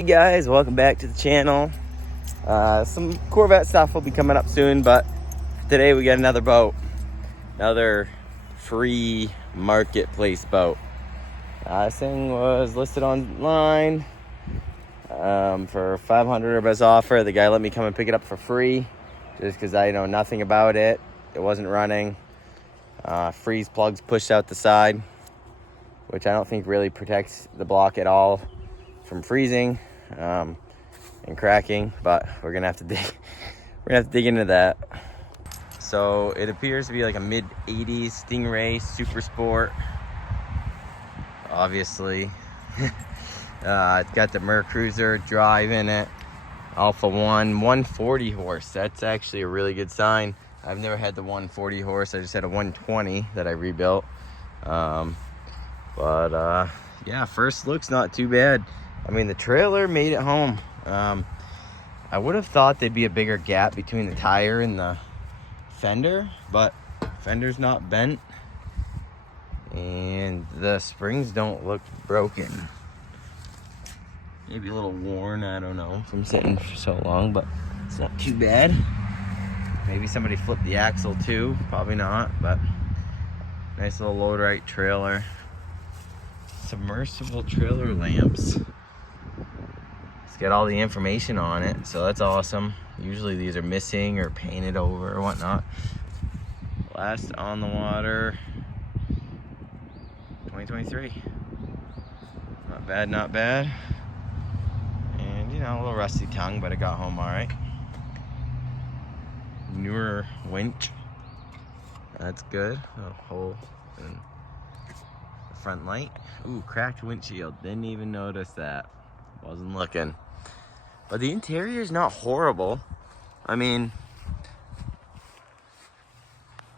Hey guys, welcome back to the channel. Some Corvette stuff will be coming up soon, but today we got another boat. Another free marketplace boat. This thing was listed online for $500 best offer. The guy let me come and pick it up for free just because I know nothing about it. It wasn't running. Freeze plugs pushed out the side, which I don't think really protects the block at all from freezing and cracking, but we're gonna have to dig into that. So it appears to be like a mid-80s Stingray Super Sport, obviously. It's got the Mercruiser drive in it, Alpha 140 horse. That's actually a really good sign. I've never had the 140 horse. I just had a 120 that I rebuilt. Yeah, first look's not too bad. I mean, the trailer made it home. I would have thought there'd be a bigger gap between the tire and the fender, but fender's not bent and the springs don't look broken. Maybe a little worn, I don't know, from sitting for so long, but it's not too bad. Maybe somebody flipped the axle too, probably not, but nice little load right trailer. Submersible trailer lamps. It's got all the information on it, so that's awesome. Usually these are missing or painted over or whatnot. Last on the water, 2023. Not bad, not bad. And you know, a little rusty tongue, but it got home all right. Newer winch. That's good. A hole in the front light. Ooh, cracked windshield. Didn't even notice that. Wasn't looking. But the interior is not horrible. I mean,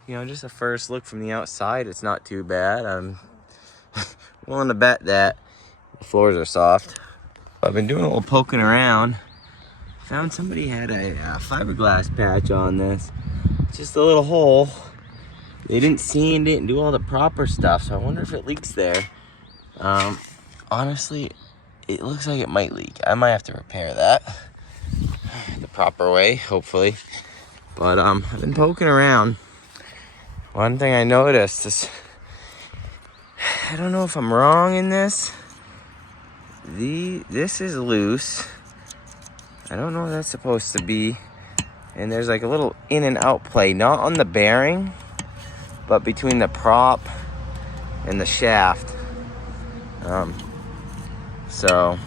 you know, just a first look from the outside, it's not too bad. I'm willing to bet that the floors are soft. I've been doing a little poking around. Found somebody had a fiberglass patch on this. Just a little hole. They didn't sand it and do all the proper stuff, so I wonder if it leaks there. Honestly, it looks like it might leak. I might have to repair that the proper way, hopefully. But I've been poking around. One thing I noticed is, I don't know if I'm wrong in this. This is loose. I don't know what that's supposed to be. And there's like a little in and out play, not on the bearing, but between the prop and the shaft. So,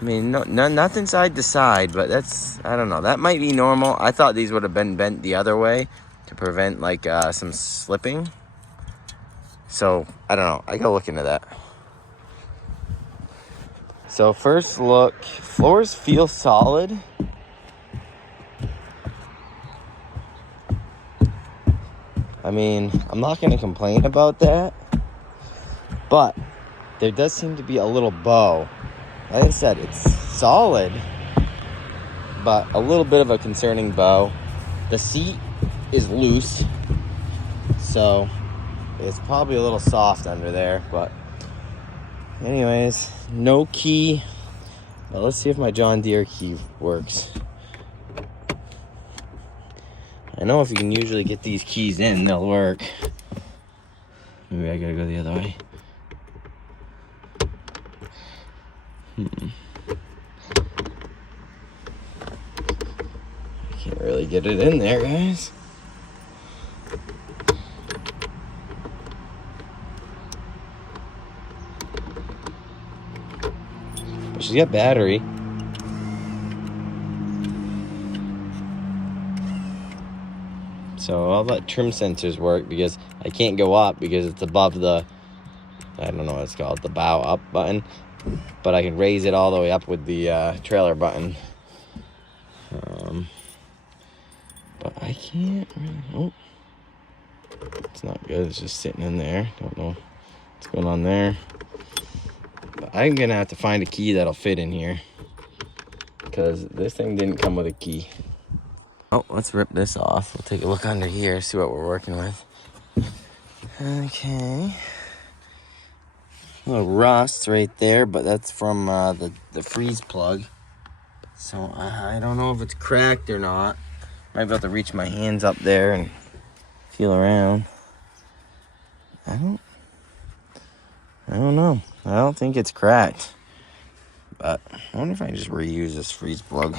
I mean, nothing side to side, but that's, I don't know. That might be normal. I thought these would have been bent the other way to prevent like some slipping. So, I don't know. I gotta look into that. So first look, floors feel solid. I mean, I'm not gonna complain about that, but there does seem to be a little bow. Like I said, it's solid, but a little bit of a concerning bow. The seat is loose, so it's probably a little soft under there, but anyways, no key. Well, let's see if my John Deere key works. I know if you can usually get these keys in, they'll work. Maybe I gotta go the other way. Can't really get it in there, guys. But she's got battery. So I'll let trim sensors work because I can't go up because it's above the, I don't know what it's called, the bow up button. But I can raise it all the way up with the trailer button. But I can't really, oh. It's not good, it's just sitting in there. Don't know what's going on there. But I'm gonna have to find a key that'll fit in here, because this thing didn't come with a key. Oh, let's rip this off. We'll take a look under here, see what we're working with. Okay. A little rust right there, but that's from the freeze plug. So I don't know if it's cracked or not. Might be able to reach my hands up there and feel around. I don't know. I don't think it's cracked. But I wonder if I can just reuse this freeze plug.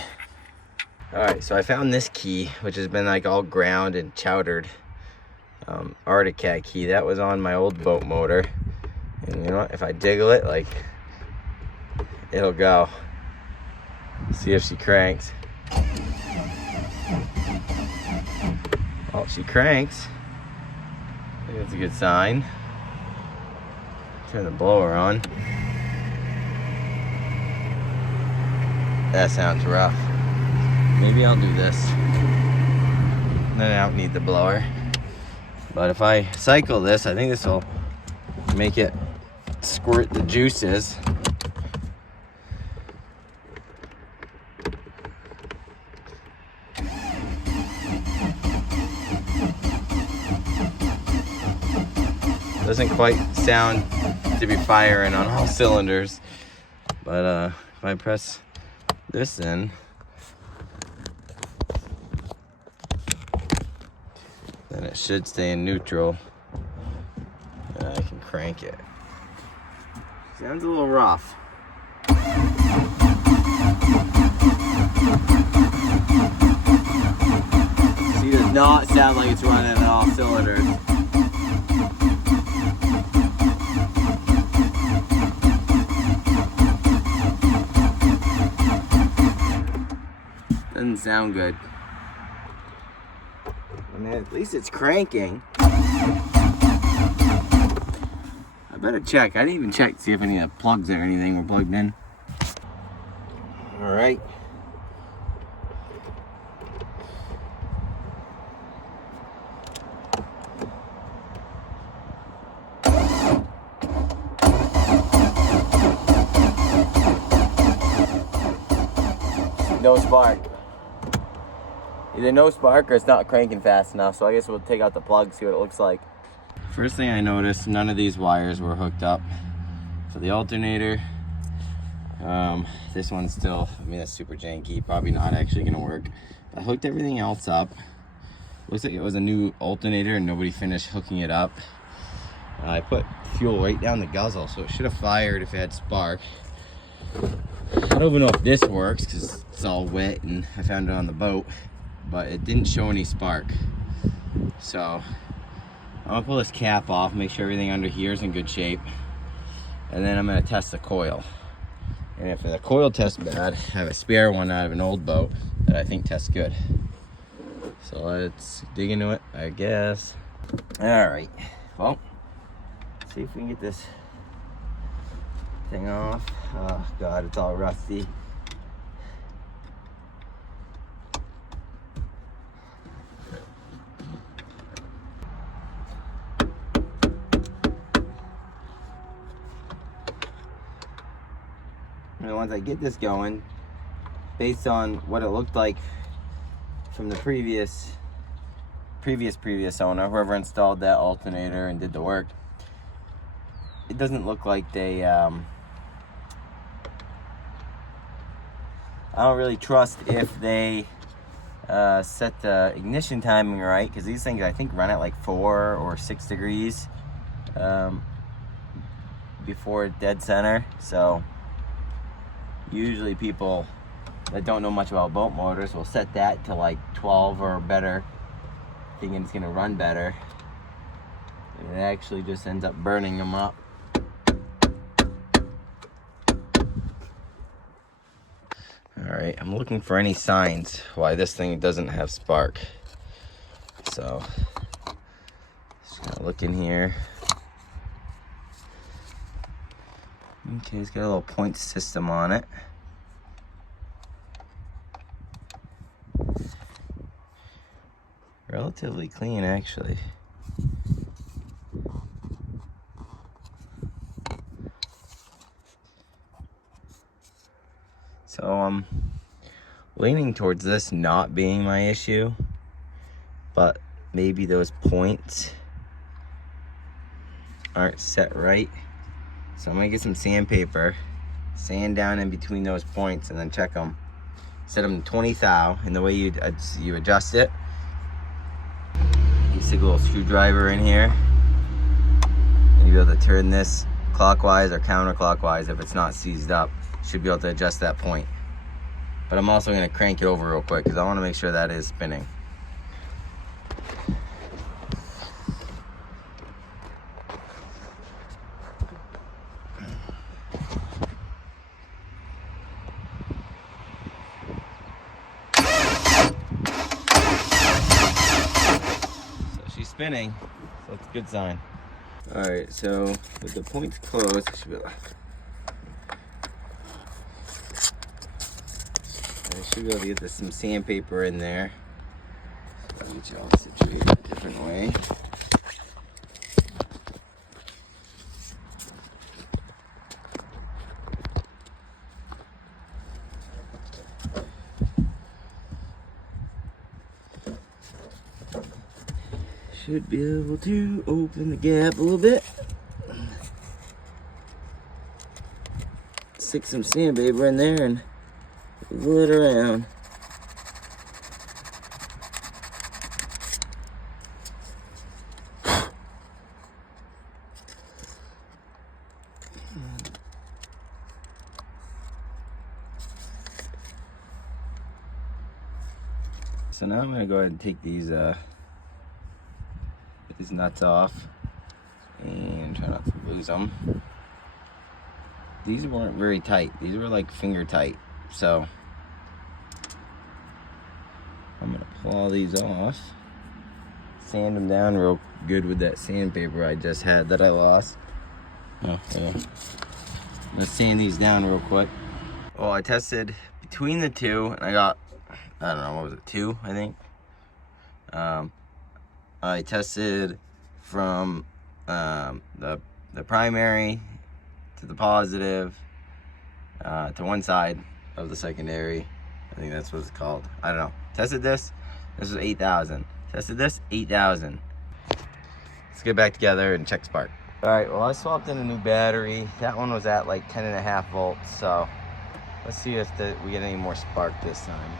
Alright, so I found this key, which has been like all ground and chowdered. Arctic Cat key. That was on my old boat motor. And you know what? If I jiggle it, like, it'll go. See if she cranks. Oh, she cranks. I think that's a good sign. Turn the blower on. That sounds rough. Maybe I'll do this. Then I don't need the blower. But if I cycle this, I think this will make it squirt the juices. Doesn't quite sound to be firing on all cylinders, but if I press this in, then it should stay in neutral, and I can crank it. Sounds a little rough. See, does not sound like it's running on all cylinders. Doesn't sound good. I mean, at least it's cranking. I better check. I didn't even check to see if any of the plugs or anything were plugged in. All right. No spark. Either no spark or it's not cranking fast enough, so I guess we'll take out the plug, see what it looks like. First thing I noticed, none of these wires were hooked up for the alternator. This one's still, I mean, that's super janky, probably not actually gonna work. I hooked everything else up. Looks like it was a new alternator and nobody finished hooking it up. I put fuel right down the guzzle, so it should have fired if it had spark. I don't even know if this works because it's all wet and I found it on the boat, but it didn't show any spark. So I'm gonna pull this cap off, make sure everything under here is in good shape, and then I'm gonna test the coil. And if the coil tests bad, I have a spare one out of an old boat that I think tests good. So let's dig into it, I guess. All right, well, see if we can get this thing off. Oh God, it's all rusty. And once I get this going, based on what it looked like from the previous owner, whoever installed that alternator and did the work, it doesn't look like they I don't really trust if they set the ignition timing right, because these things I think run at like 4 or 6 degrees before dead center. So usually people that don't know much about boat motors will set that to like 12 or better, thinking it's gonna run better, and it actually just ends up burning them up. Alright, I'm looking for any signs why this thing doesn't have spark. So, just gonna look in here. Okay, it's got a little point system on it. Relatively clean, actually. So I'm leaning towards this not being my issue, but maybe those points aren't set right. So I'm gonna get some sandpaper, sand down in between those points, and then check them. Set them to 20 thou, and the way you adjust it, you stick a little screwdriver in here, and you'll be able to turn this clockwise or counterclockwise if it's not seized up. You should be able to adjust that point. But I'm also gonna crank it over real quick because I wanna make sure that is spinning. Spinning, so that's a good sign. All right, so with the points closed, I should be able to get some sandpaper in there. So I'll get you all situated a different way. Should be able to open the gap a little bit. Stick some sandpaper in there and wiggle it around. So now I'm gonna go ahead and take these nuts off and try not to lose them. These weren't very tight. These were like finger tight. So I'm gonna pull all these off, sand them down real good with that sandpaper I just had that I lost. Oh, yeah. Let's sand these down real quick. Well, I tested between the two and I got, I don't know, what was it, 2, I think. I tested from the primary to the positive to one side of the secondary. I think that's what it's called. I don't know. Tested this. This was 8,000. Tested this, 8,000. Let's get back together and check spark. All right. Well, I swapped in a new battery. That one was at like 10.5 volts. So let's see if we get any more spark this time.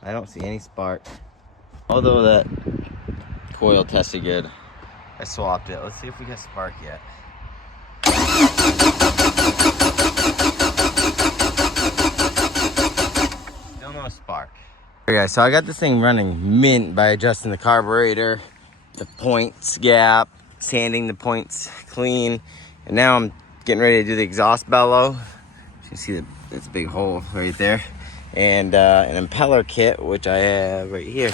I don't see any spark. Although that coil tested good, I swapped it. Let's see if we get spark yet. Still no spark. Okay, guys, so I got this thing running mint by adjusting the carburetor, the points gap, sanding the points clean, and now I'm getting ready to do the exhaust bellow. You can see it's a big hole right there. And an impeller kit, which I have right here,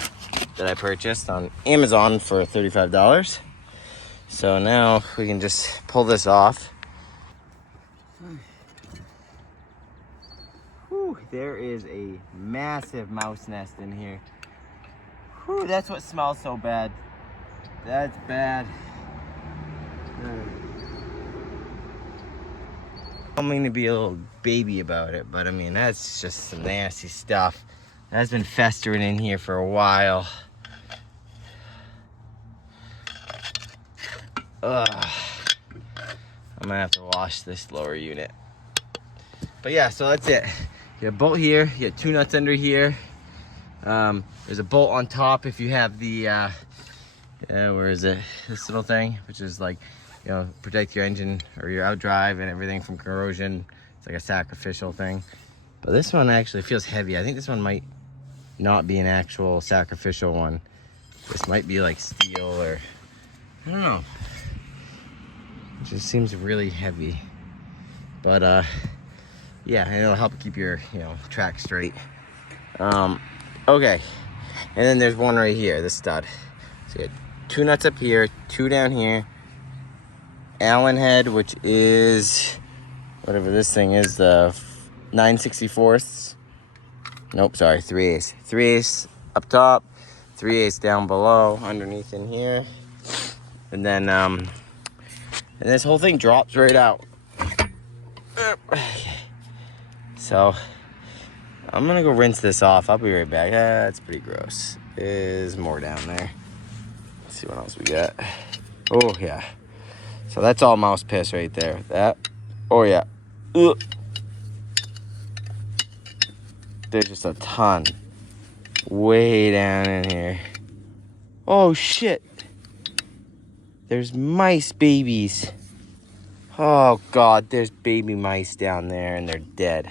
that I purchased on Amazon for $35. So now we can just pull this off. Whew, there is a massive mouse nest in here. Whew, that's what smells so bad. That's bad. I don't mean to be a little baby about it, but I mean, that's just some nasty stuff. That's been festering in here for a while. Ugh. I'm gonna have to wash this lower unit. But yeah, so that's it. You have a bolt here, you have 2 nuts under here. There's a bolt on top if you have the, where is it? This little thing, which is like, you know, protect your engine or your Outdrive and everything from corrosion. It's like a sacrificial thing. But this one actually feels heavy. I think this one might not be an actual sacrificial one. This might be like steel or, I don't know. It just seems really heavy. But yeah, and it'll help keep your, you know, track straight. Okay, and then there's one right here, this stud. So you have 2 nuts up here, 2 down here. Allen head, which is whatever this thing is, the 9/64. Nope, sorry, 3/8. 3/8 up top, 3/8 down below, underneath in here, and then and this whole thing drops right out. So I'm gonna go rinse this off. I'll be right back. That's pretty gross. There's more down there. Let's see what else we got. Oh yeah. So that's all mouse piss right there. That. Oh yeah. Ugh. There's just a ton. Way down in here. Oh shit. There's mice babies. Oh god, there's baby mice down there and they're dead.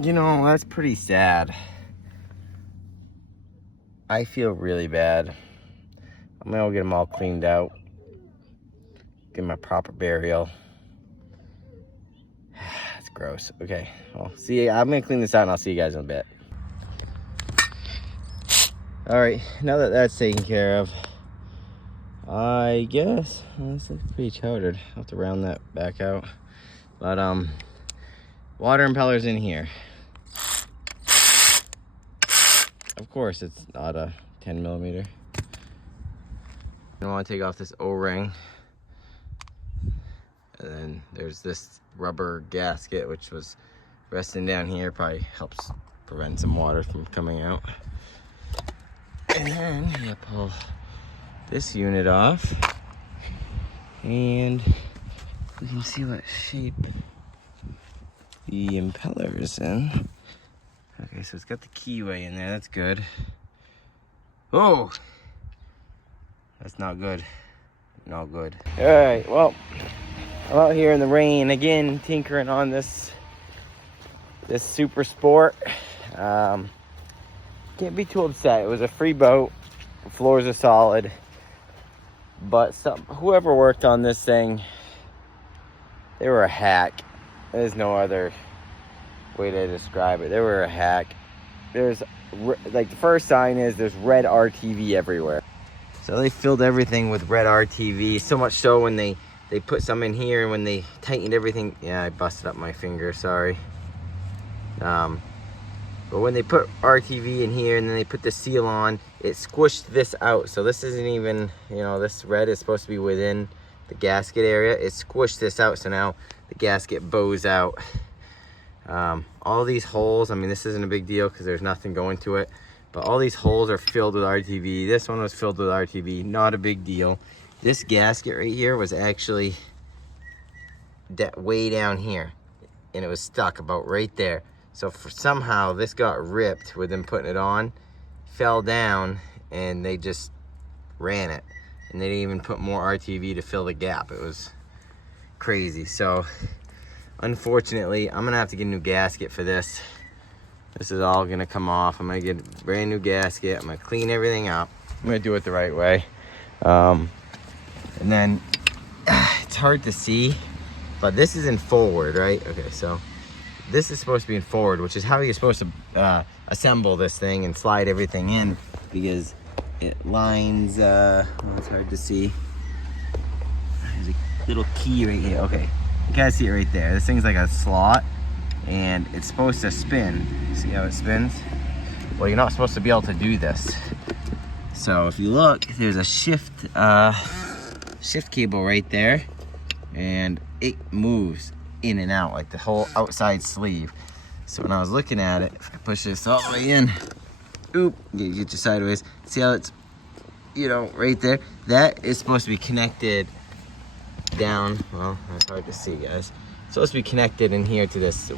You know, that's pretty sad. I feel really bad. I'm gonna go get them all cleaned out. Get my proper burial. That's gross. Okay, well, see, I'm gonna clean this out and I'll see you guys in a bit. All right, now that that's taken care of, I guess this looks pretty chowdered. I'll have to round that back out. But water impeller's in here. Of course, it's not a 10mm. I want to take off this O-ring. And then there's this rubber gasket, which was resting down here. Probably helps prevent some water from coming out. And then you pull this unit off. And you can see what shape the impeller is in. Okay, so it's got the keyway in there. That's good. Oh! That's not good. Not good. Alright, well, I'm out here in the rain again, tinkering on this Super Sport. Can't be too upset. It was a free boat. The floors are solid. But whoever worked on this thing, they were a hack. There's no other way to describe it. They were a hack. There's, like, the first sign is there's red RTV everywhere. So they filled everything with red RTV, so much so when they put some in here, and when they tightened everything, yeah, I busted up my finger, sorry. But when they put RTV in here and then they put the seal on, it squished this out. So this isn't even, you know, this red is supposed to be within the gasket area. It squished this out, so now the gasket bows out. All these holes, I mean, this isn't a big deal because there's nothing going to it, but all these holes are filled with RTV. This one was filled with RTV, not a big deal. This gasket right here was actually way down here, and it was stuck about right there. So somehow this got ripped with them putting it on, fell down, and they just ran it. And they didn't even put more RTV to fill the gap. It was crazy. So unfortunately, I'm gonna have to get a new gasket for this. This is all gonna come off. I'm gonna get a brand new gasket. I'm gonna clean everything up. I'm gonna do it the right way. And then it's hard to see, but this is in forward, right? Okay, so this is supposed to be in forward, which is how you're supposed to assemble this thing and slide everything in, because it lines, well, it's hard to see. There's a little key right here. Okay, you guys see it right there. This thing's like a slot, and it's supposed to spin. See how it spins? Well, you're not supposed to be able to do this. So if you look, there's a shift cable right there, and it moves in and out like the whole outside sleeve. So when I was looking at it, if I push this all the way in, oop, you get you sideways. See how it's, you know, right there? That is supposed to be connected down. Well, that's hard to see, guys. It's supposed to be connected in here to this.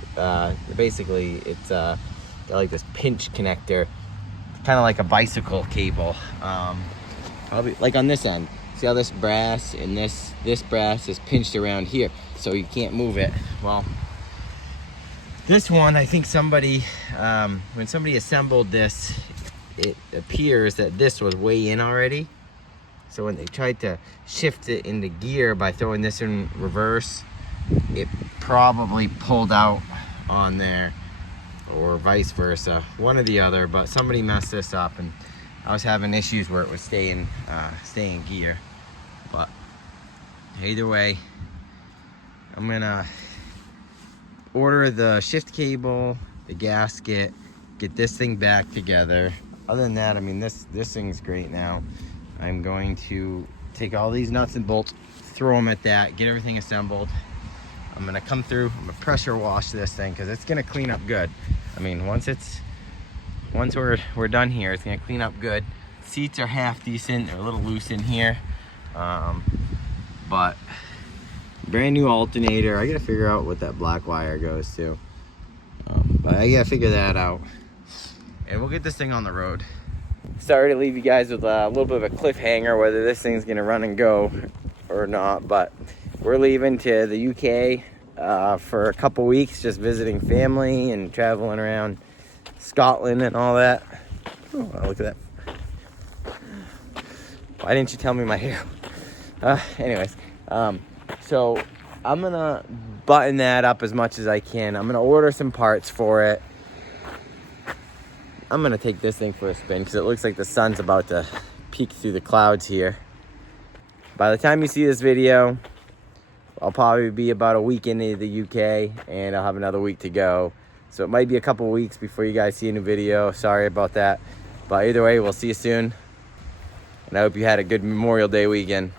Basically, it's got like this pinch connector, kind of like a bicycle cable. Probably like on this end. See how this brass and this brass is pinched around here, so you can't move it. Well, this one, I think somebody, when somebody assembled this, it appears that this was way in already. So when they tried to shift it into gear by throwing this in reverse, it probably pulled out on there, or vice versa, one or the other. But somebody messed this up, and I was having issues where it was stay in gear. But either way, I'm gonna order the shift cable, the gasket, get this thing back together. Other than that, I mean, this thing's great now. I'm going to take all these nuts and bolts, throw them at that, get everything assembled. I'm gonna come through, I'm gonna pressure wash this thing because it's gonna clean up good. I mean, once we're done here, it's gonna clean up good. Seats are half decent, they're a little loose in here. But brand new alternator. I gotta figure out what that black wire goes to. But I gotta figure that out. And we'll get this thing on the road. Sorry to leave you guys with a little bit of a cliffhanger whether this thing's gonna run and go or not, but we're leaving to the UK for a couple weeks, just visiting family and traveling around Scotland and all that. Oh, wow, look at that. Why didn't you tell me my hair? Anyways, so I'm gonna button that up as much as I can. I'm gonna order some parts for it. I'm gonna take this thing for a spin because it looks like the sun's about to peek through the clouds here. By the time you see this video, I'll probably be about a week into the UK and I'll have another week to go. So it might be a couple weeks before you guys see a new video. Sorry about that. But either way, we'll see you soon. And I hope you had a good Memorial Day weekend.